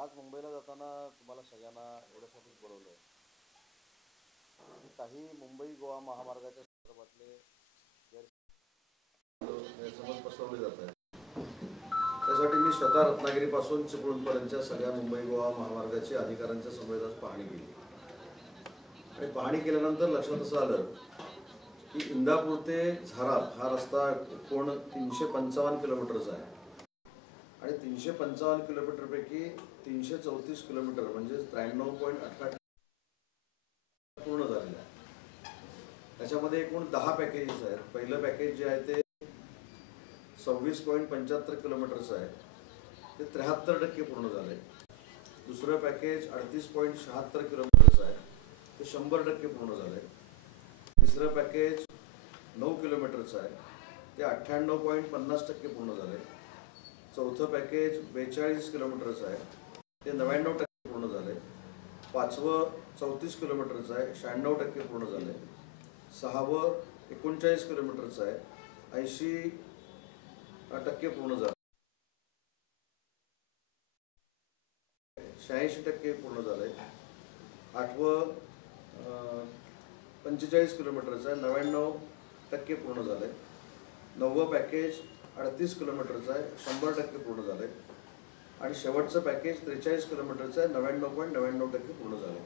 आज मुंबईला जाताना तुम्हाला सगळ्यांना एवढ्यासाठीच बोलवलं की काही मुंबई गोवा महामार्गाच्या संदर्भातले गैरसमज पसरवले जात आहेत. त्यासाठी मी स्वतः रत्नागिरीपासून चिपळूणपर्यंतच्या सगळ्या मुंबई गोवा महामार्गाची अधिकाऱ्यांच्या समवेत आज पाहणी केली आणि पाहणी केल्यानंतर लक्षात असं आलं की इंदापूर ते झाराप हा रस्ता एकूण 355 किलोमीटरचा आहे आणि 355 किलोमीटरपैकी 334 किलोमीटर म्हणजे 93.18 पूर्ण झालेलं आहे. त्याच्यामध्ये एकूण 10 पॅकेजेस आहेत. पहिलं पॅकेज जे आहे ते 26.75 किलोमीटरचं आहे, ते 73% पूर्ण झालं आहे. दुसरं पॅकेज 38.76 किलोमीटरचं आहे, ते 100% पूर्ण झालं आहे. तिसरं पॅकेज 9 किलोमीटरचं आहे, ते 98.50% पूर्ण झालं आहे. चौथं पॅकेज 42 किलोमीटरचं आहे, ते 99% पूर्ण झालं आहे. पाचवं 34 किलोमीटरचं आहे, 96% पूर्ण झालं आहे. सहावं 39 किलोमीटरचं आहे, 80% पूर्ण झालं, 86% पूर्ण झालं आहे. आठवं 45 किलोमीटरचं आहे, 99% पूर्ण झालं आहे. नववं पॅकेज 38 किलोमीटरचं आहे, 100% पूर्ण झालं आहे. आणि शेवटचं पॅकेज 43 किलोमीटरचं आहे, 99.99% पूर्ण झालं आहे.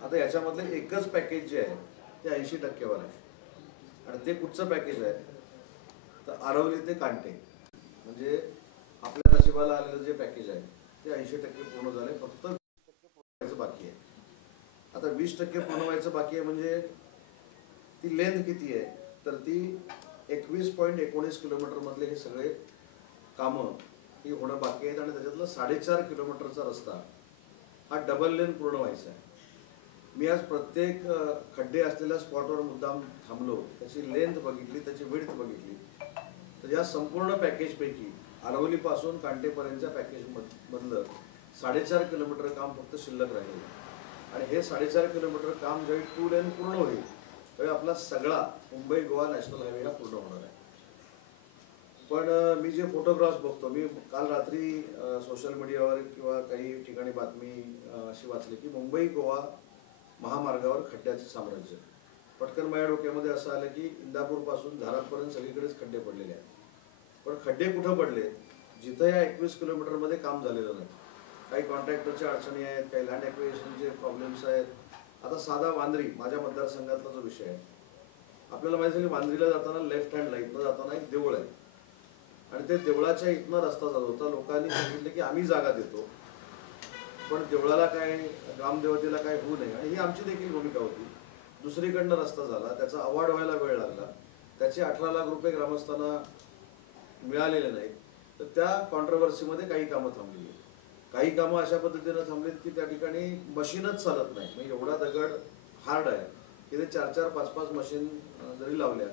आता याच्यामधलं एकच पॅकेज जे आहे ते 80%वर आहे. आणि ते कुठचं पॅकेज आहे तर आरवली ते कांटे, म्हणजे आपल्या नशिबाला आलेलं जे पॅकेज आहे ते 80% पूर्ण झाले. फक्त 20% पूर्ण व्हायचं बाकी आहे. आता 20% पूर्ण व्हायचं बाकी आहे म्हणजे ती लेंथ किती आहे तर ती 21.19 किलोमीटरमधले हे सगळे कामं ही होणं बाकी आहेत. आणि त्याच्यातलं 4.5 किलोमीटरचा रस्ता हा डबल लेन पूर्ण व्हायचा आहे. मी आज प्रत्येक खड्डे असलेल्या स्पॉटवर मुद्दाम थांबलो, त्याची लेंथ बघितली, त्याची विड्थ बघितली. तर या संपूर्ण पॅकेजपैकी आरवलीपासून कांटेपर्यंतच्या पॅकेजमधलं 4.5 किलोमीटर काम फक्त शिल्लक राहिलेलं. आणि हे 4.5 किलोमीटर काम ज्यावेळी 2 लेन पूर्ण होईल त्यावेळी आपला सगळा मुंबई गोवा नॅशनल हायवे हा पूर्ण होणार आहे. पण मी जे फोटोग्राफ्स बघतो, मी काल रात्री सोशल मीडियावर किंवा काही ठिकाणी बातमी अशी वाचली की मुंबई गोवा महामार्गावर खड्ड्याचे साम्राज्य. पटकन माझ्या डोक्यामध्ये असं आलं की इंदापूरपासून झारापर्यंत सगळीकडेच खड्डे पडलेले आहेत. पण खड्डे कुठं पडले जिथं या 21 किलोमीटरमध्ये काम झालेलं नाही. काही कॉन्ट्रॅक्टरच्या अडचणी आहेत, काही लँड ॲक्विजिशनचे प्रॉब्लेम्स आहेत. आता साधा वांद्री माझ्या मतदारसंघातला जो विषय आहे, आपल्याला माहिती आहे की वांद्रीला जाताना लेफ्ट हँडला इथनं जाताना एक देऊळ आहे आणि ते देवळाच्या इथनं रस्ता जात होता. लोकांनी सांगितलं की आम्ही जागा देतो पण देवळाला काय, ग्रामदेवतेला काय होऊ नये, आणि ही आमची देखील भूमिका होती. दुसरीकडनं रस्ता झाला, त्याचा अवॉर्ड व्हायला वेळ लागला, त्याचे 18 लाख रुपये ग्रामस्थांना मिळालेले नाहीत. तर त्या कॉन्ट्रोवर्सीमध्ये काही कामं थांबली. काही कामं अशा पद्धतीनं थांबलीत की त्या ठिकाणी मशीनच चालत नाही. म्हणजे एवढा दगड हार्ड आहे की ते 4-4, 5-5 मशीन जरी लावल्या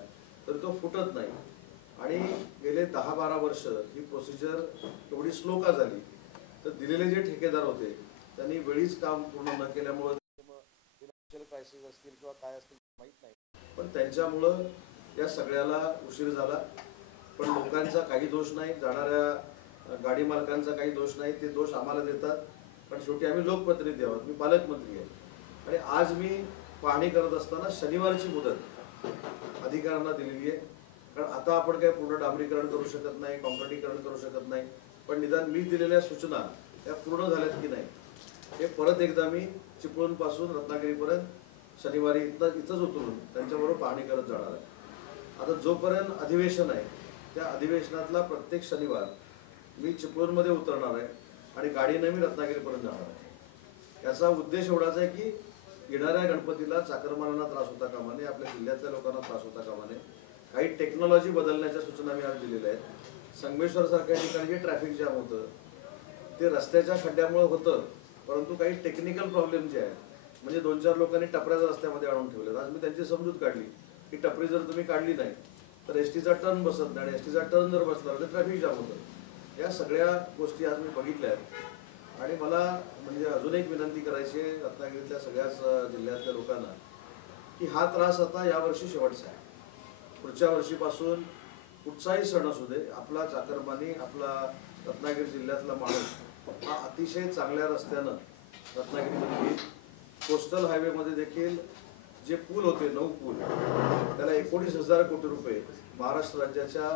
तरी तो फुटत नाही. आणि गेले 10-12 वर्ष ही प्रोसिजर एवढी स्लो का झाली तर दिलेले जे ठेकेदार होते त्यांनी वेळीच काम पूर्ण न केल्यामुळं फायनान्शियल क्रायसिस असतील किंवा काय असतील माहीत नाही, पण त्यांच्यामुळं या सगळ्याला उशीर झाला. पण लोकांचा काही दोष नाही, जाणाऱ्या गाडी मालकांचा काही दोष नाही. ते दोष आम्हाला देतात, पण शेवटी आम्ही लोकप्रतिनिधी आहोत. मी पालकमंत्री आहे आणि आज मी पाहणी करत असताना शनिवारची मुदत अधिकाऱ्यांना दिलेली आहे. कारण आता आपण काही पूर्ण डांबरीकरण करू शकत नाही, कॉन्क्रिटीकरण करू शकत नाही, पण निदान मी दिलेल्या सूचना त्या पूर्ण झाल्यात की नाही हे परत एकदा मी चिपळूणपासून रत्नागिरीपर्यंत शनिवारी इथंच उतरून त्यांच्याबरोबर पाहणी करत जाणार आहे. आता जोपर्यंत अधिवेशन आहे त्या अधिवेशनातला प्रत्येक शनिवार मी चिपळूणमध्ये उतरणार आहे आणि गाडीने मी रत्नागिरीपर्यंत जाणार आहे. याचा उद्देश एवढाच आहे की येणाऱ्या गणपतीला चाकरमान्यांना त्रास होता कामा नये, आपल्या जिल्ह्यातल्या लोकांना त्रास होता कामा नये. काही टेक्नॉलॉजी बदलण्याच्या सूचना मी आज दिलेल्या आहेत. संगमेश्वरसारख्या ठिकाणी जे ट्रॅफिक जाम होतं ते रस्त्याच्या खड्ड्यामुळे होतं, परंतु काही टेक्निकल प्रॉब्लेम जे आहेत म्हणजे 2-4 लोकांनी टपऱ्याचा रस्त्यामध्ये आणून ठेवले. आज मी त्यांची समजूत काढली की टपरी जर तुम्ही काढली नाही तर एसटीचा टर्न बसत नाही, आणि एसटीचा टर्न जर बसला तर ट्रॅफिक जाम होतं. या सगळ्या गोष्टी आज मी बघितल्या आहेत. आणि मला म्हणजे अजून एक विनंती करायची आहे रत्नागिरीतल्या सगळ्याच जिल्ह्यातल्या लोकांना की हा त्रास आता यावर्षी शेवटचा आहे. पुढच्या वर्षीपासून कुठचाही सण असू दे, आपला चाकरमानी, आपला रत्नागिरी जिल्ह्यातला माणूस हा अतिशय चांगल्या रस्त्यानं रत्नागिरीमध्ये येईल. कोस्टल हायवेमध्ये देखील जे पूल होते 9 पूल, त्याला 19,000 कोटी रुपये महाराष्ट्र राज्याच्या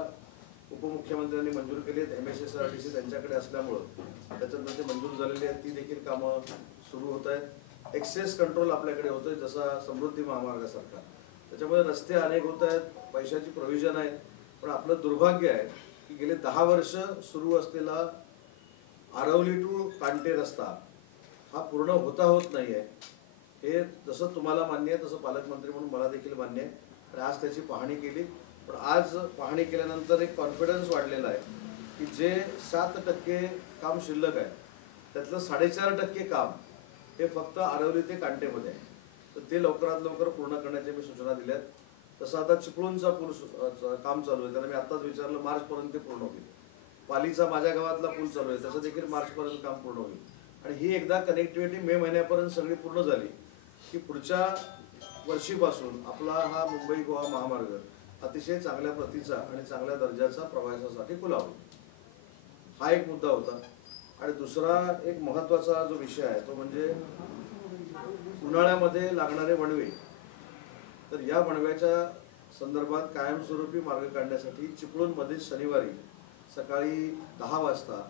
उपमुख्यमंत्र्यांनी मंजूर केली आहेत. MSSRTC त्यांच्याकडे असल्यामुळं त्याच्यानंतर ते मंजूर झालेली आहेत, ती देखील कामं सुरू होत आहेत. एक्सेस कंट्रोल आपल्याकडे होतोय, जसा समृद्धी महामार्गासारखा. त्याच्यामुळे रस्ते अनेक होत आहेत, पैशाची प्रोव्हिजन आहे. पण आपलं दुर्भाग्य आहे की गेले 10 वर्ष सुरू असलेला आरवली टू कांटे रस्ता हा पूर्ण होत नाही आहे. हे जसं तुम्हाला मान्य आहे तसं पालकमंत्री म्हणून मला देखील मान्य आहे. आणि आज त्याची पाहणी केली. पण आज पाहणी केल्यानंतर एक कॉन्फिडन्स वाढलेला आहे की जे 7% काम शिल्लक आहे त्यातलं 4.5% काम हे फक्त आरवली ते कांटेमध्ये आहे. तर ते लवकरात लवकर पूर्ण करण्याच्या मी सूचना दिल्यात. तसं आता चिपळूणचा पूल काम चालू आहे, त्याला मी आत्ताच विचारलं, मार्चपर्यंत ते पूर्ण होईल. पालीचा माझ्या गावातला पूल चालू आहे, त्याचं देखील मार्चपर्यंत काम पूर्ण होईल. आणि ही एकदा कनेक्टिव्हिटी मे महिन्यापर्यंत सगळी पूर्ण झाली की पुढच्या वर्षीपासून आपला हा मुंबई गोवा महामार्ग अतिशय चांगल्या प्रतीचा आणि चांगल्या दर्जाचा प्रवासासाठी खुला होईल. हा एक मुद्दा होता. आणि दुसरा एक महत्त्वाचा जो विषय आहे तो म्हणजे उन्हाळ्यामध्ये लागणारे वणवे. तर या वणव्याच्या संदर्भात कायमस्वरूपी मार्ग काढण्यासाठी चिपळूणमध्ये शनिवारी सकाळी 10 वाजता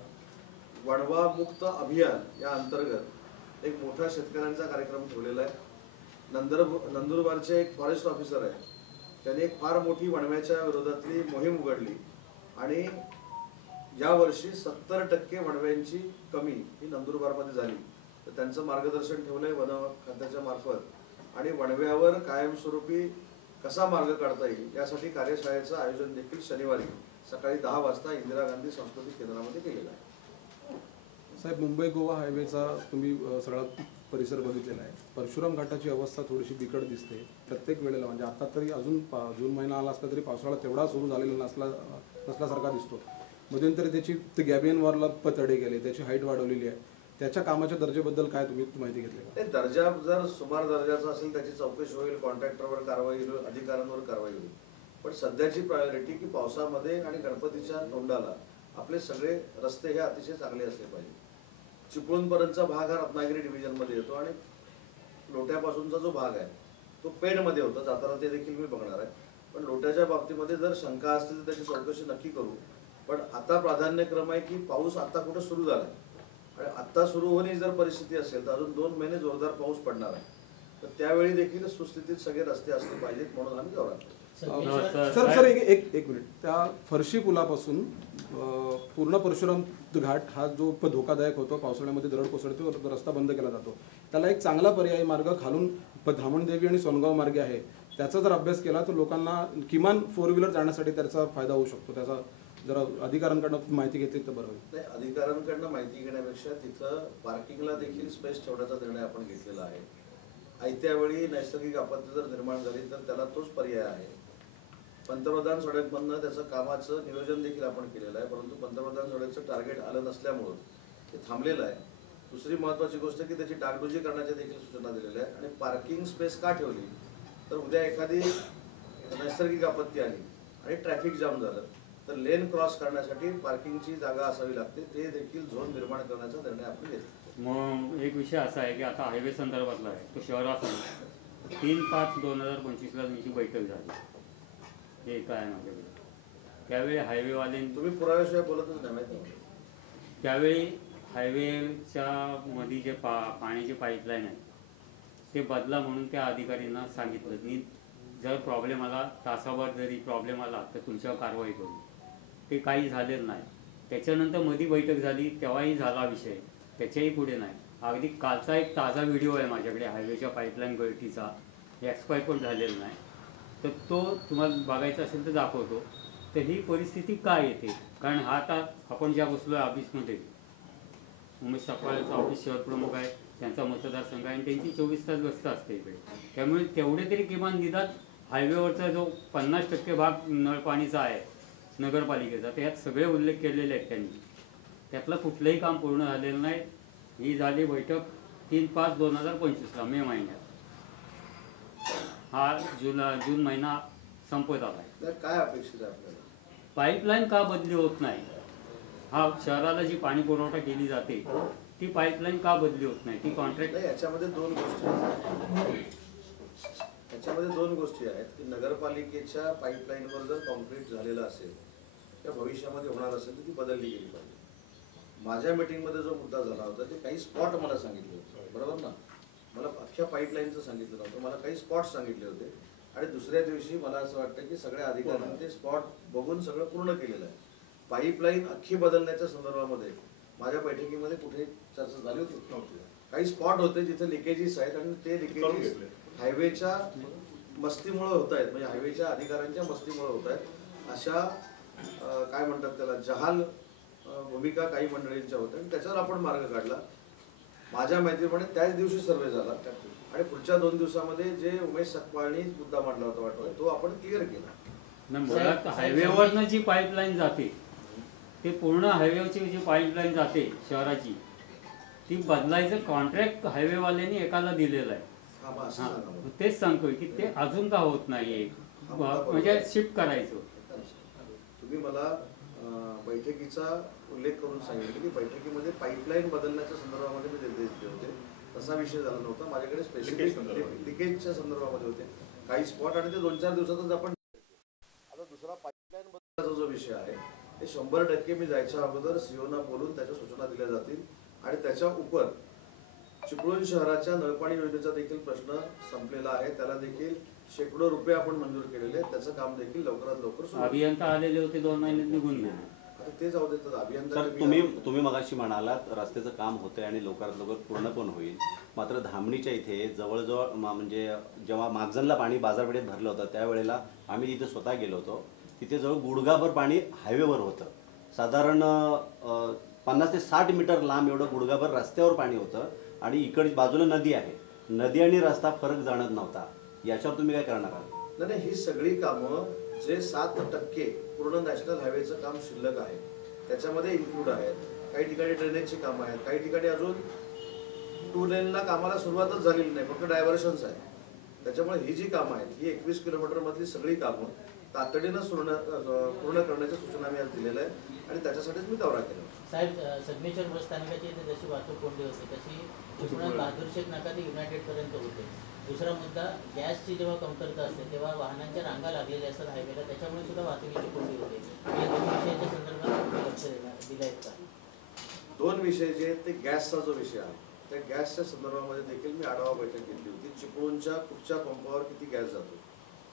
वणवा मुक्त अभियान या अंतर्गत एक मोठा शेतकऱ्यांचा कार्यक्रम ठेवलेला आहे. नंदुरबारचे एक फॉरेस्ट ऑफिसर आहे, त्यांनी एक फार मोठी वणव्याच्या विरोधातली मोहीम उघडली आणि यावर्षी 70% वणव्यांची कमी ही नंदुरबारमध्ये झाली. तर त्यांचं मार्गदर्शन ठेवलंय वन खात्याच्या मार्फत. आणि वणव्यावर कायमस्वरूपी कसा मार्ग काढता येईल यासाठी कार्यशाळेचं आयोजन देखील शनिवारी सकाळी 10 वाजता इंदिरा गांधी सांस्कृतिक केंद्रामध्ये केलेलं आहे. साहेब, मुंबई गोवा हायवेचा तुम्ही सगळा परिसर बघितलेला आहे. परशुराम घाटाची अवस्था थोडीशी बिकट दिसते प्रत्येक वेळेला. म्हणजे आता तरी अजून जून महिना आला असला तरी पावसाळा तेवढा सुरू झालेला नसल्यासारखा दिसतो. मध्यंतरी त्याची ते गॅबियन वॉलला पतडे गेले, त्याची हाईट वाढवलेली आहे. त्याच्या कामाच्या दर्जाबद्दल काय तुम्ही माहिती घेतली का? दर्जा जर सुमार दर्जाचा असेल त्याची चौकशी होईल, कॉन्ट्रॅक्टरवर कारवाई होईल, अधिकाऱ्यांवर कारवाई होईल. पण सध्याची प्रायोरिटी की पावसामध्ये आणि गणपतीच्या तोंडाला आपले सगळे रस्ते हे अतिशय चांगले असले पाहिजे. चिपळूणपर्यंतचा भाग हा रत्नागिरी डिव्हिजनमध्ये येतो आणि लोट्यापासूनचा जो भाग आहे तो पेडमध्ये होता. जाताना ते देखील मी बघणार आहे. पण लोट्याच्या बाबतीमध्ये जर शंका असतील तर त्याची चौकशी नक्की करू. पण आता प्राधान्यक्रम आहे की पाऊस आता कुठं सुरू झाला आणि आत्ता सुरू होण्याची जर परिस्थिती असेल तर अजून 2 महिने जोरदार पाऊस पडणार आहे. तर त्यावेळी देखील सुस्थितीत सगळे रस्ते असले पाहिजेत म्हणून आम्ही गौरव करतो. सर एक मिनिट. त्या फरशी पुलापासून पूर्ण परशुराम घाट हा जो धोकादायक होतो, पावसाळ्यामध्ये दरड कोसळते, रस्ता बंद केला जातो. त्याला एक चांगला पर्यायी मार्ग खालून धामणदेवी आणि सोनगाव मार्गे आहे. त्याचा जर अभ्यास केला तर लोकांना किमान 4 व्हीलर जाण्यासाठी त्याचा फायदा होऊ शकतो. त्याचा जरा अधिकाऱ्यांकडनं माहिती घेतली तर बरं होईल. नाही, अधिकाऱ्यांकडनं माहिती घेण्यापेक्षा तिथं पार्किंगला देखील स्पेस ठेवण्याचा निर्णय आपण घेतलेला आहे. आयत्या वेळी नैसर्गिक आपत्ती जर निर्माण झाली तर त्याला तोच पर्याय आहे. पंतप्रधान सडकमधनं त्याचं कामाचं नियोजन देखील आपण केलेलं आहे, परंतु पंतप्रधान सडकचं टार्गेट आलं नसल्यामुळं ते थांबलेलं आहे. दुसरी महत्त्वाची गोष्ट की त्याची डागडुजी करण्याच्या देखील सूचना दिलेल्या आहेत. आणि पार्किंग स्पेस का ठेवली तर उद्या एखादी नैसर्गिक आपत्ती आली आणि ट्रॅफिक जाम झालं तर लेन क्रॉस करण्यासाठी पार्किंगची जागा असावी लागते. ते देखील झोन निर्माण करण्याचा निर्णय आपण घेतला. मग एक विषय असा आहे की आता हायवे संदर्भातला आहे तो शहरासमोर 3/5/2025 तुमची बैठक झाली. हे काय माझ्याकडे त्यावेळी हायवेवाल्यांनी तुम्ही पुराव्याशिवाय बोलतच नाही माहिती. त्यावेळी हायवेच्या मध्ये जे पाण्याची पाईपलाईन आहे ते बदला म्हणून त्या अधिकाऱ्यांना सांगितलं. मी जर प्रॉब्लेम आला, तासाभर जरी प्रॉब्लेम आला तर तुमच्यावर कारवाई करू. ते काही झालेलं नाही. त्याच्यानंतर मध्ये बैठक झाली तेव्हाही झाला विषय, त्याच्याही पुढे नाही. अगदी कालचा एक ताजा व्हिडिओ आहे माझ्याकडे हायवेच्या पाईपलाईन गळतीचा, एक्सपायर पण झालेला नाही. तर तो तुम्हाला बघायचा असेल तर दाखवतो. तर ही परिस्थिती काय येते कारण हा आता आपण ज्या बसलो आहे ऑफिसमध्ये, उमेश सपकाळचा ऑफिस शहर प्रमुख आहे, त्यांचा मतदारसंघ आहे आणि त्यांची 24 तास गस्त असते इकडे. त्यामुळे तेवढे तरी किमान निदान हायवेवरचा जो 50% भाग नळपाणीचा आहे नगरपालिकेचा, त्यात सगळे उल्लेख केलेले आहेत त्यांनी. त्यातलं कुठलंही काम पूर्ण झालेलं नाही. ही झाली बैठक 3/5/2025 मे महिन्यात. हा जून महिना संपत आला आहे. काय अपेक्षित आहे आपल्याला? पाईपलाईन का बदली होत नाही? हा शहराला जी पाणी पुरवठा केली जाते ती पाईपलाईन का बदली होत नाही? ती कॉन्ट्रॅक्ट नाही, याच्यामध्ये दोन गोष्टी आहेत. याच्यामध्ये दोन गोष्टी आहेत की नगरपालिकेच्या पाईपलाईनवर जर कॉन्क्रीट झालेलं असेल किंवा भविष्यामध्ये होणार असेल तर ती बदलली गेली पाहिजे. माझ्या मीटिंगमध्ये जो मुद्दा झाला होता ते काही स्पॉट मला सांगितले होते, बरोबर ना? मला अख्ख्या पाईपलाईनचं सांगितलं नव्हतं, मला काही स्पॉट सांगितले होते आणि दुसऱ्या दिवशी मला असं वाटतं की सगळ्या अधिकाऱ्यांनी ते स्पॉट बघून सगळं पूर्ण केलेलं आहे. पाईपलाईन अख्खी बदलण्याच्या संदर्भामध्ये माझ्या बैठकीमध्ये कुठे चर्चा झाली होती? काही स्पॉट होते जिथे लिकेजेस आहेत आणि ते लिकेजेस हायवेच्या मस्तीमुळे होत आहेत, म्हणजे हायवेच्या अधिकाऱ्यांच्या मस्तीमुळे होत आहेत. अशा काय म्हणतात त्याला, जहाल भूमिका काही मंडळींच्या होत्या आणि त्याच्यावर आपण मार्ग काढला. माझ्या माहितीप्रमाणे त्याच दिवशी सर्वे झाला आणि पुढच्या 2 दिवसामध्ये जे उमेश सकपाळनी मुद्दा मांडला होता वाटतं तो आपण क्लिअर केला. मुळात हायवेवरनं जी पाईपलाईन जाते ते पूर्ण हायवेवरची जी पाईपलाईन जाते शहराची ती बदलायचं कॉन्ट्रॅक्ट हायवेवाल्यांनी एकाला दिलेलं आहे. हा, मग असं सांगा मला. तेच सांगतोय की ते अजून का होत नाहीये, म्हणजे शिफ्ट करायचं. तुम्ही मला बैठकीचा उल्लेख करून सांगितलं की बैठकीमध्ये पाईपलाईन बदलण्याच्या संदर्भामध्ये मी निर्देश दिले होते. तसा विषय झाला नव्हता. माझ्याकडे स्पेसिफिक लिकेजच्या संदर्भामध्ये होते काही स्पॉट आणि ते 2-4 दिवसातच आपण. आता दुसरा पाईपलाईन बदलण्याचा जो विषय आहे ते 100% मी जायच्या अगोदर सीओना बोलून त्याच्या सूचना दिल्या जातील आणि त्याच्या उपर चिपळूण शहराच्या नळपाणी योजनेचा देखील प्रश्न संपलेला आहे. त्याला देखील शेकडो रुपये आपण मंजूर केलेले आहेत. त्याचं काम देखील लवकरात लवकर सुरू. अभियंता आलेले होते, 2 महिन्यात निघून गेले. आता ते जाऊ देतात अभियंता. सर, तुम्ही मगाशी म्हणालात रस्त्याचं काम होतंय आणि लवकरात लवकर पूर्ण पण होईल. मात्र धामणीच्या इथे जवळजवळ म्हणजे जेव्हा मागजनला पाणी बाजारपेठेत भरलं होतं त्यावेळेला आम्ही तिथे स्वतः गेलो होतो. तिथे जवळ गुडघाभर पाणी हायवेवर होतं. साधारण 50 ते 60 मीटर लांब एवढं गुडघाभर रस्त्यावर पाणी होतं आणि इकडे बाजूला नदी आहे. नदी आणि रस्ता फरक जाणत नव्हता. याच्यावर तुम्ही काय करणार आहात? नाही, ही सगळी कामं जे 7% पूर्ण नॅशनल हायवेचं काम शिल्लक आहे त्याच्यामध्ये इन्क्लूड आहेत. काही ठिकाणी ड्रेनेजची कामं आहेत, काही ठिकाणी अजून 2 लेनला कामाला सुरुवातच झालेली नाही, फक्त डायव्हर्शन्स आहे. त्याच्यामुळे ही जी कामं आहेत ही 21 किलोमीटर मधली सगळी कामं तातडीनं पूर्ण करण्याच्या सूचना मी आज दिलेल्या आहे आणि त्याच्यासाठीच मी दौरा केला. साहेब, संगमेश्वर बस स्थानकाची इथे जशी वाहतूक कोंडी होते तशी चिपळूण बहादूर शेख नाका ते युनायटेड पर्यंत होते. दुसरा मुद्दा, गॅसची जेव्हा कमतरता असते तेव्हा वाहनांच्या रांगा लागलेल्या असतात हायवेला, त्याच्यामुळे सुद्धा वाहतुकीची कोंडी होते. या 2 विषयाच्या संदर्भात लक्ष दिलं आहेत का? 2 विषय जे आहेत ते गॅसचा जो विषय आहे त्या गॅसच्या संदर्भामध्ये देखील मी आढावा बैठक घेतली होती. चिपळूणच्या कुठच्या पंपावर किती गॅस जातो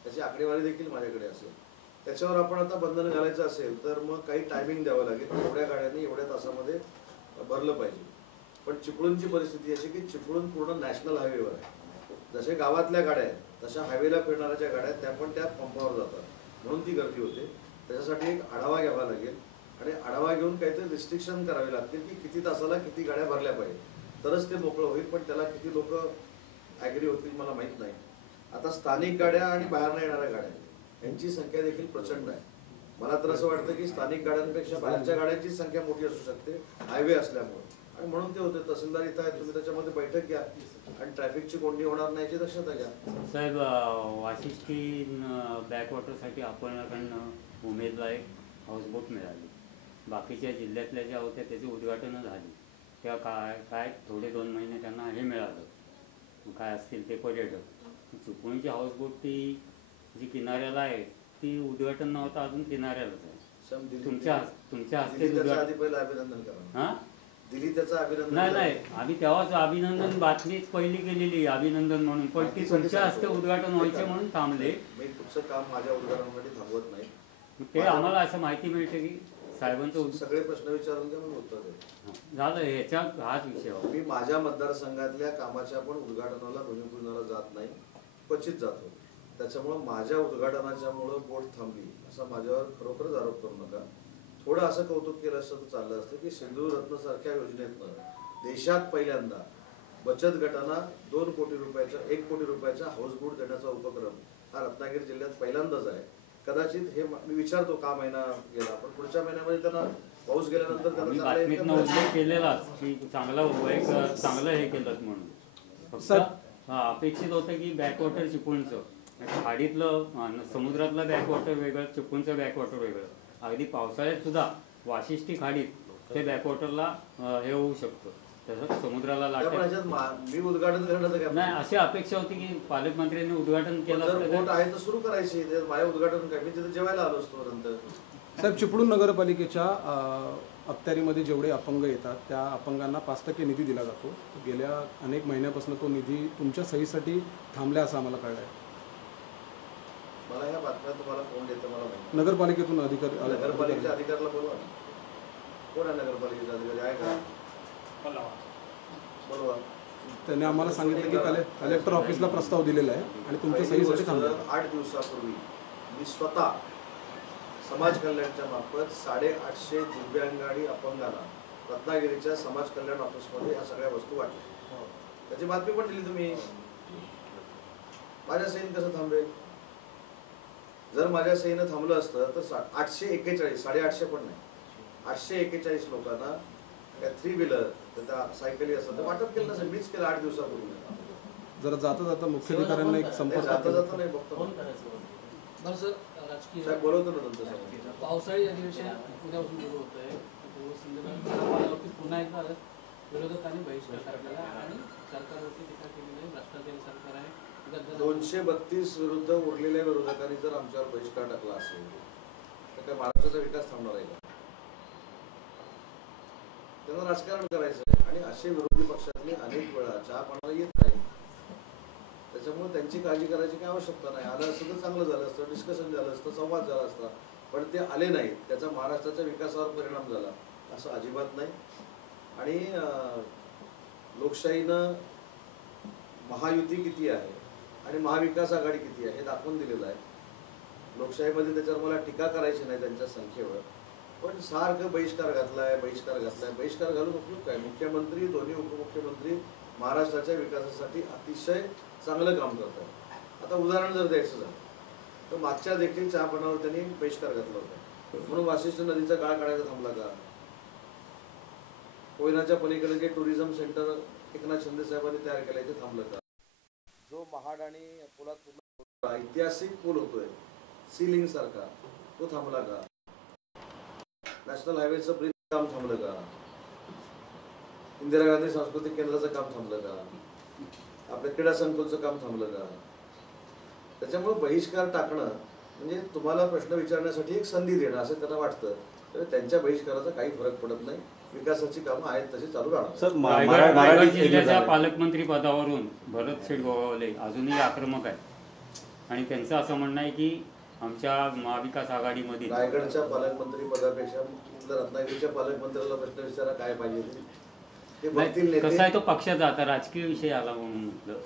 त्याची आकडेवारी देखील माझ्याकडे असेल. त्याच्यावर आपण आता बंधन घालायचं असेल तर मग काही टायमिंग द्यावं लागेल. एवढ्या गाड्यांनी एवढ्या तासामध्ये भरलं पाहिजे. पण चिपळूणची परिस्थिती अशी की चिपळूण पूर्ण नॅशनल हायवेवर आहे. जसे गावातल्या गाड्या आहेत तशा हायवेला फिरणाऱ्या ज्या गाड्या आहेत त्या पण त्या पंपावर जातात, म्हणून ती गर्दी होते. त्याच्यासाठी एक आढावा घ्यावा लागेल आणि आढावा घेऊन काहीतरी रिस्ट्रिक्शन करावे लागतील की किती तासाला किती गाड्या भरल्या पाहिजे, तरच ते मोकळं होईल. पण त्याला किती लोक ॲग्री होतील मला माहीत नाही. आता स्थानिक गाड्या आणि बाहेरनं येणाऱ्या गाड्या यांची संख्या देखील प्रचंड आहे. मला तर असं वाटतं की स्थानिक गाड्यांपेक्षा बाहेरच्या गाड्यांची संख्या मोठी असू शकते हायवे असल्यामुळे, आणि म्हणून ते होते. तहसीलदार इथं आहे, तुम्ही त्याच्यामध्ये बैठक घ्या आणि ट्रॅफिकची कोंडी होणार नाही याची दक्षता घ्या. साहेब, वाशिष्ठी बॅकवॉटरसाठी आपल्याकडनं उमेदला एक हाऊसबोट मिळाली. बाकीच्या जिल्ह्यातल्या ज्या होत्या त्याची उद्घाटनं झाली. त्या काय थोडे 2 महिने त्यांना हे मिळालं, काय असतील ते पर्यटक. चिपळूणची हाऊसबोट ती जी किनाऱ्याला आहे ती उद्घाटन नव्हतं, अजून किनाऱ्यालाच आहे. तुमच्या हस्ते आधी पहिलं अभिनंदन करा. हां, दिली त्याचं अभिनंदन. नाही, आम्ही तेव्हाच अभिनंदन बातमीच पहिली केलेली अभिनंदन म्हणून, पण ती तुमच्या हस्ते उद्घाटन व्हायचे म्हणून थांबले. मी तुमचं काम माझ्या उद्घाटनासाठी थांबवत नाही. ते आम्हाला असं माहिती मिळते की साहेबांचं सगळे प्रश्न विचारून द्या, मी उत्तर देतो. झालं, ह्याच्या हाच विषय. मी माझ्या मतदारसंघातल्या कामाच्या पण उद्घाटनाला भूमिपूजनाला जात नाही, क्वचित जातो. त्याच्यामुळं माझ्या उद्घाटनाच्यामुळं बोट थांबली असा माझ्यावर खरोखरच आरोप करू नका. थोडं असं कौतुक केलं असतं तर चाललं असतं की सिंधू रत्नसारख्या योजनेतनं देशात पहिल्यांदा बचत गटांना 2 कोटी रुपयाचा 1 कोटी रुपयाचा हाऊसबोट देण्याचा उपक्रम हा रत्नागिरी जिल्ह्यात पहिल्यांदाच आहे. कदाचित हे मी विचारतो का महिना गेला, पण पुढच्या महिन्यामध्ये त्यांना पाऊस गेल्यानंतर त्यांना बातमीतनं उल्लेख केलेलाच की चांगलं हे केलं म्हणून. फक्त अपेक्षित होतं की बॅकवॉटर चिपळूणचं खाडीतलं समुद्रातलं बॅकवॉटर वेगळं, चिपळूणचं बॅकवॉटर वेगळं. अगदी पावसाळ्यात सुद्धा वाशिष्ठी खाडीत ते बॅकवॉटरला हे होऊ शकतं, तसंच समुद्राला त्या पण लाटेल. ह्याच्यात मी उद्घाटन करण्याचं काय नाही, अशी अपेक्षा होती की पालकमंत्र्यांनी उद्घाटन केलं जर असतं बोट तर. आहे तर सुरू करायची. ते माझ्या उद्घाटन काय, मी तिथे जेवायला आलो असतो नंतर. साहेब, चिपळूण नगरपालिकेच्या अखत्यारीमध्ये जेवढे अपंग येतात त्या अपंगांना 5% निधी दिला जातो. गेल्या अनेक महिन्यापासून तो निधी तुमच्या सहीसाठी थांबला असं आम्हाला कळलं आहे. मला ह्या बातम्या तुम्हाला कोण देतं मला माहिती. नगरपालिकेतून अधिकारी नगरपालिकेच्या अधिकाऱ्याला बोलवा ना. कोण आहे नगरपालिकेचा अधिकारी, आहे का? बोलवा. त्यांनी आम्हाला सांगितलं की कलेक्टर ऑफिसला प्रस्ताव दिलेला आहे आणि तुमच्या पहिली सहीसाठी गोष्ट, थांबलं. 8 दिवसापूर्वी मी स्वतः समाज कल्याणच्या मार्फत 850 दिव्यांग आणि अपंगांना रत्नागिरीच्या समाज कल्याण ऑफिसमध्ये ह्या सगळ्या वस्तू वाटल्या. त्याची बातमी पण दिली तुम्ही. माझ्या सहीनं कसं थांबेल? जर माझ्या सहीनं थांबलं असतं तर 841, 850 पण नाही, 841 लोकांना त्या 3 व्हीलर त्या सायकली असतात ते वाटप केलं नसेल. मीच केलं 8 दिवसापूर्वी. जरा जाता जाता मुख्याधिकाऱ्यांना एक संपर्क जाता केला. जाता नाही बघतो. फोन करायचं. बरं सर, राजकीय साहेब बोलवतो ना नंतर साहेब. पावसाळी अधिवेशन उद्यापासून सुरू होत आहे. संदर्भात पुन्हा एकदा विरोधकांनी बहिष्कार टाकलेला आणि सरकारवरती टीका केलेली आहे. भ्रष्टाचारी सरकार आहे. 232 विरुद्ध उरलेल्या विरोधकांनी जर आमच्यावर बहिष्कार टाकला असेल तर काय महाराष्ट्राचा विकास थांबणार आहे का? त्यांना राजकारण करायचं आहे आणि असे विरोधी पक्षातले अनेक वेळा चहा पाण्याला येत नाही. त्याच्यामुळे त्यांची काळजी करायची काही आवश्यकता नाही. आलं असतं तर चांगलं झालं असतं, डिस्कशन झालं असतं, संवाद झाला असता. पण ते आले नाहीत, त्याचा महाराष्ट्राच्या विकासावर परिणाम झाला असं अजिबात नाही. आणि लोकशाहीनं महायुती किती आहे आणि महाविकास आघाडी किती आहे हे दाखवून दिलेलं आहे. लोकशाहीमध्ये त्याच्यावर मला टीका करायची नाही त्यांच्या संख्येवर, पण सारखं बहिष्कार घातलाय. बहिष्कार घालून उपयोग काय? मुख्यमंत्री, दोन्ही उपमुख्यमंत्री महाराष्ट्राच्या विकासासाठी अतिशय चांगलं काम करतात. आता उदाहरण जर द्यायचं झालं तर मागच्या देखील चहापानावर त्यांनी बहिष्कार घातला होता. म्हणून वाशिष्ठी नदीचा गाळ काढायचा थांबला का? कोयनाच्या पलीकडे जे टुरिझम सेंटर एकनाथ शिंदे साहेबांनी तयार केलंय ते थांबलं का? जो महाड आणि पोलादपूरला ऐतिहासिक पूल होतोय सीलिंग सारखा, तो थांबला का? नॅशनल हायवेचं ब्रिज काम थांबलं का? इंदिरा गांधी सांस्कृतिक केंद्राचं काम थांबलं का? आपल्या क्रीडा संकुलचं काम थांबलं का? त्याच्यामुळे बहिष्कार टाकणं म्हणजे तुम्हाला प्रश्न विचारण्यासाठी एक संधी देणं असं त्यांना वाटतं. तर त्यांच्या बहिष्काराचा काही फरक पडत नाही. विकासाची कामं आहेत तशी चालू राहणार. सर, रायगड जिल्ह्याच्या पालकमंत्री पदावरून भरत शेठ गोगावले अजूनही आक्रमक आहे आणि त्यांचं असं म्हणणं आहे की आमच्या महाविकास आघाडीमध्ये रायगडच्या पालकमंत्री पदापेक्षा इथल्या रत्नागिरीच्या पालकमंत्र्याला प्रश्न विचारा काय पाहिजे ते बघतील नेते. कसं आहे, तो पक्षाचा आता राजकीय विषय आला म्हणून म्हटलं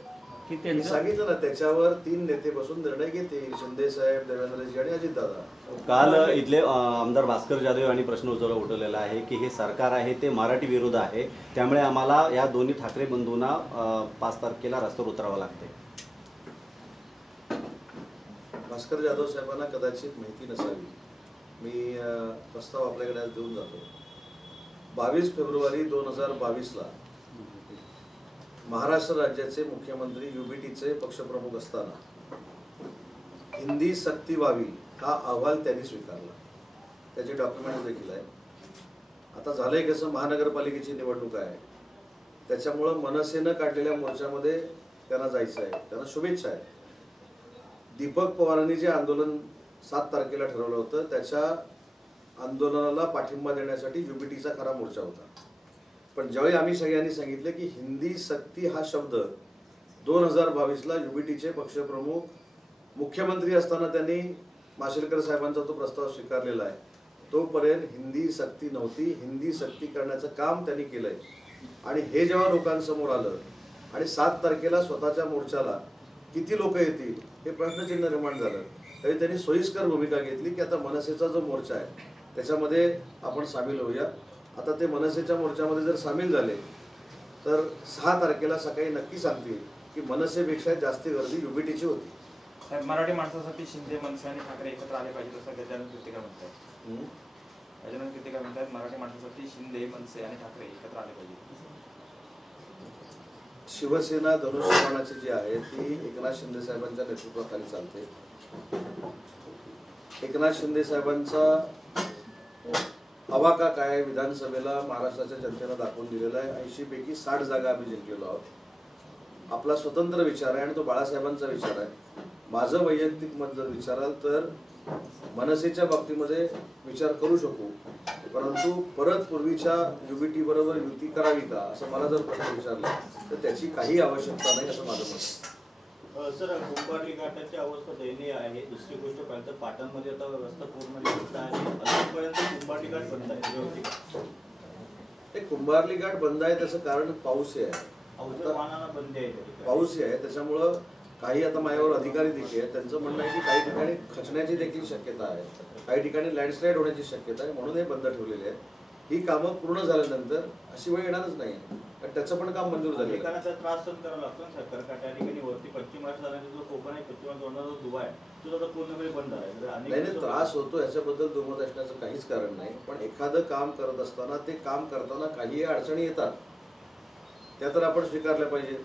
की त्यांचं सांगितलं ना, त्याच्यावर 3 नेते बसून निर्णय घेतील, शिंदे साहेब, देवेंद्रजी आणि अजितदादा. काल इथले आमदार भास्कर जाधव यांनी प्रश्न उठवलेला आहे की हे सरकार आहे ते मराठी विरोध आहे, त्यामुळे आम्हाला या दोन्ही ठाकरे बंधूंना 5 तारखेला रस्त्यावर उतरावं लागते. भास्कर जाधव साहेबांना कदाचित माहिती नसावी. मी प्रस्ताव आपल्याकडे आज देऊन जातो. 22 फेब्रुवारी 2022ला महाराष्ट्र राज्याचे मुख्यमंत्री UBTचे पक्षप्रमुख असताना हिंदी सक्ती व्हावी हा अहवाल त्यांनी स्वीकारला. त्याचे डॉक्युमेंट्स देखील आहे. आता झालंय कसं, महानगरपालिकेची निवडणूक आहे, त्याच्यामुळं मनसेनं काढलेल्या मोर्चामध्ये त्यांना जायचं आहे. त्यांना शुभेच्छा आहे. दीपक पवारांनी जे आंदोलन 7 तारखेला ठरवलं होतं त्याच्या आंदोलनाला पाठिंबा देण्यासाठी UBTचा खरा मोर्चा होता. पण ज्यावेळी आम्ही सगळ्यांनी सांगितलं की हिंदी सक्ती हा शब्द 2022ला UBTचे पक्षप्रमुख मुख्यमंत्री असताना त्यांनी माशेलकर साहेबांचा तो प्रस्ताव स्वीकारलेला आहे, तोपर्यंत हिंदी सक्ती नव्हती. हिंदी सक्ती करण्याचं काम त्यांनी केलंय. आणि हे जेव्हा लोकांसमोर आलं आणि 7 तारखेला स्वतःच्या मोर्चाला किती लोक येतील हे प्रश्नचिन्ह निर्माण झालं, तरी त्यांनी सोयीस्कर भूमिका घेतली की आता मनसेचा जो मोर्चा आहे त्याच्यामध्ये आपण सामील होऊया. आता ते मनसेच्या मोर्चामध्ये जर सामील झाले तर 6 तारखेला सकाळी नक्की सांगतील की मनसेपेक्षा जास्ती गर्दी UBTची होती. साहेब, मराठी माणसासाठी शिंदे, मनसे आणि ठाकरे एकत्र आले पाहिजे असं गजानन कीर्तिकर म्हणतात. गजानन कीर्तिकर म्हणतात मराठी माणसासाठी शिंदे, मनसे आणि ठाकरे एकत्र आले पाहिजे. शिवसेना धनुष्यबाणाची जी आहे ती एकनाथ शिंदे साहेबांच्या नेतृत्वाखाली चालते. एकनाथ शिंदे साहेबांचा हवा का काय विधानसभेला महाराष्ट्राच्या जनतेनं दाखवून दिलेला आहे. 80 पैकी 60 जागा आम्ही जिंकलेलो आहोत. आपला स्वतंत्र विचार आहे आणि तो बाळासाहेबांचा विचार आहे. माझं वैयक्तिक मत जर विचाराल तर मनसेच्या बाबतीमध्ये विचार करू शकू, परंतु परत पूर्वीच्या युबीटी बरोबर युती करावी का असं मला जर प्रश्न विचारला तर त्याची काही आवश्यकता नाही असं माझं मत आहे. सर, कुंभारली घाटाची अवस्था दयनीय आहे. दुसरी गोष्ट पाहिलं तर पाटणमध्ये आता रस्ता पूर्ण दिसत आहे. अजूनपर्यंत कुंभारली घाट बंद आहे. ते कुंभारली घाट बंद आहे त्याचं कारण पाऊस आहे. वाहनांना बंदी आहे. पाऊस आहे त्याच्यामुळं काही आता माझ्यावर अधिकारी देखील आहेत, त्यांचं म्हणणं आहे की काही ठिकाणी खचण्याची देखील शक्यता आहे, काही ठिकाणी लँडस्लाईड होण्याची शक्यता आहे, म्हणून हे बंद ठेवलेले आहे. ही कामं पूर्ण झाल्यानंतर अशी वेळ येणारच नाही, कारण त्याचं पण काम मंजूर झालं. त्याचा त्रास सहन करावा लागतो ना सरकार. त्या ठिकाणी वरती पश्चिम महाराष्ट्राचा जो कोकण आहे, पश्चिम महाराष्ट्राचा जो दुवा आहे तो आता पूर्णपणे बंद आहे. नाही, त्रास होतो याच्याबद्दल दुमत असण्याचं काहीच कारण नाही, पण एखादं काम करत असताना ते काम करताना काही अडचणी येतात, त्या तर आपण स्वीकारल्या पाहिजे.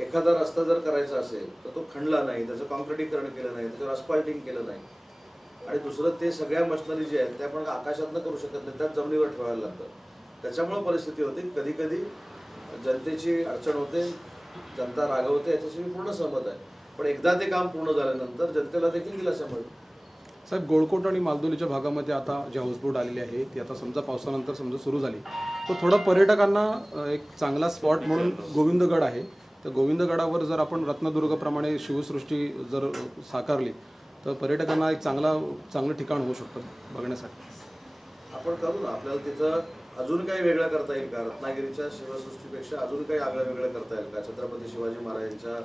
एखादा रस्ता जर करायचा असेल तर तो खणला नाही, त्याचं कॉन्क्रिटीकरण केलं नाही, त्याच्यावर अस्फाल्टिंग केलं नाही, आणि दुसरं ते सगळ्या मशिनरी जे आहेत त्या आपण आकाशातनं करू शकत नाही, त्यात जमिनीवर ठेवायला लागतं. त्याच्यामुळं परिस्थिती होते, कधी कधी जनतेची अडचण होते, जनता रागवते, याच्याशी मी पूर्ण सहमत आहे. पण एकदा ते काम पूर्ण झाल्यानंतर जनतेला देखील दिलासा मिळेल. साहेब, गोळकोट आणि मालदोलीच्या भागामध्ये आता जे हाऊसबोट आलेली आहे ती आता समजा पावसानंतर समजा सुरू झाली, तर थोडा पर्यटकांना एक चांगला स्पॉट म्हणून गोविंदगड आहे. तर गोविंदगडावर जर आपण रत्नदुर्गप्रमाणे शिवसृष्टी जर साकारली तर पर्यटकांना एक चांगलं ठिकाण होऊ शकतं बघण्यासाठी. आपण करू ना, आपल्याला तिथं अजून काही वेगळं करता येईल का? रत्नागिरीच्या शिवसृष्टीपेक्षा अजून काही आगळं वेगळं करता येईल का? छत्रपती शिवाजी महाराजांच्या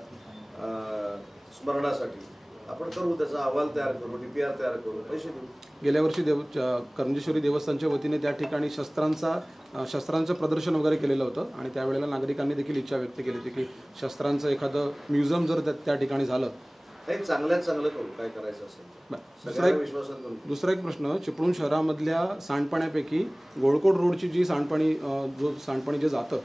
स्मरणासाठी आपण करू, त्याचा अहवाल तयार करू, DPR तयार करू, पैसे देऊ. गेल्या वर्षी करंजेश्वरी देवस्थानच्या वतीने त्या ठिकाणी शस्त्रांचं प्रदर्शन वगैरे केलेलं होतं आणि त्यावेळेला नागरिकांनी देखील इच्छा व्यक्त केली होती की शस्त्रांचं एखादं म्युझियम जर त्या ठिकाणी झालं. काही चांगल्यात चांगलं करू, काय करायचं असेल. दुसरा एक प्रश्न, चिपळूण शहरामधल्या सांडपाण्यापैकी गोळकोट रोडची जी सांडपाणी जे जातं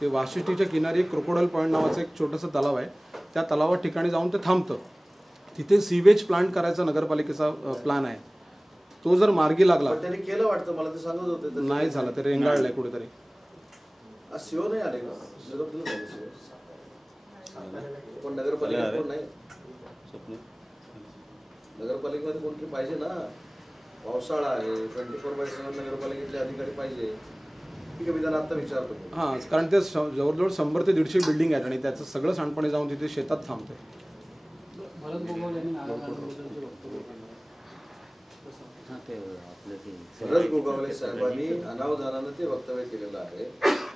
ते वाशिष्ठीच्या किनारी क्रोकोडाईल पॉईंट नावाचं एक छोटंसं तलाव आहे. त्या तलावात ठिकाणी जाऊन ते थांबतं. तिथे सीवेज प्लांट करायचा नगरपालिकेचा प्लॅन आहे. तो जर मार्गी लागला, त्यांनी केलं वाटतं, मला ते सांगत होते. नाही झालं, ते रेंगाळलंय कुठेतरी. सीओ नाही आले का? कोण नगरपालिका कोण नाही? नगरपालिकेमध्ये कोणतरी पाहिजे ना. पावसाळा आहे, 24/7 नगरपालिकेतले अधिकारी पाहिजे. ठीक आहे, मी त्यांना आता विचारतो. हां, कारण ते जवळजवळ 100 ते 150 बिल्डिंग आहेत आणि त्याचं सगळं सांडपाणी जाऊन तिथे शेतात थांबतंय. भरत गोगावले साहेबांनी अनावधानानं ते वक्तव्य केलेलं आहे.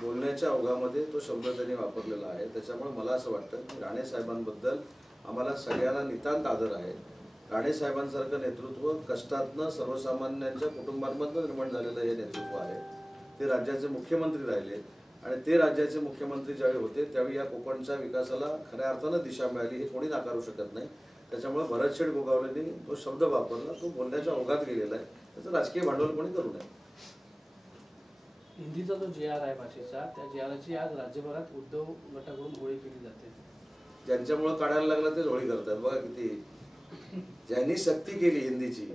बोलण्याच्या ओघामध्ये तो शब्द त्यांनी वापरलेला आहे. त्याच्यामुळे मला असं वाटतं की राणे साहेबांबद्दल आम्हाला सगळ्यांना नितांत आदर आहे. राणे साहेबांसारखं नेतृत्व कष्टातनं सर्वसामान्यांच्या कुटुंबांमधनं निर्माण झालेलं हे नेतृत्व आहे. ते राज्याचे मुख्यमंत्री राहिले आणि ते राज्याचे मुख्यमंत्री ज्यावेळी होते त्यावेळी या कोकणच्या विकासाला खऱ्या अर्थानं दिशा मिळाली, हे कोणी नाकारू शकत नाही. त्याच्यामुळे भरतशेठ गोगावलेंनी तो शब्द वापरला, तो बोलण्याच्या ओघात गेलेला आहे. त्याचं राजकीय भांडवल कोणी करू नये. हिंदीचा जो JR आहे भाषेचा, त्या JRची आज राज्यभरात उद्धव गटाकडून होळी केली जाते. ज्यांच्यामुळे काढायला लागला तेच होळी करतात. बघा किती, ज्यांनी सक्ती केली हिंदीची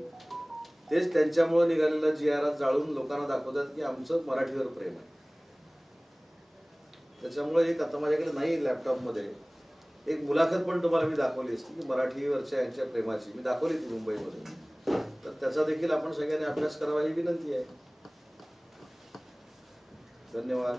तेच त्यांच्यामुळे निघालेला JR जाळून लोकांना दाखवतात की आमचं मराठीवर प्रेम आहे. त्याच्यामुळे एक आता माझ्याकडे नाही लॅपटॉपमध्ये एक मुलाखत पण तुम्हाला मी दाखवली असती की मराठीवरच्या यांच्या प्रेमाची, मी दाखवली ती मुंबईमध्ये. तर त्याचा देखील आपण सगळ्यांनी अभ्यास करावा ही विनंती आहे. धन्यवाद.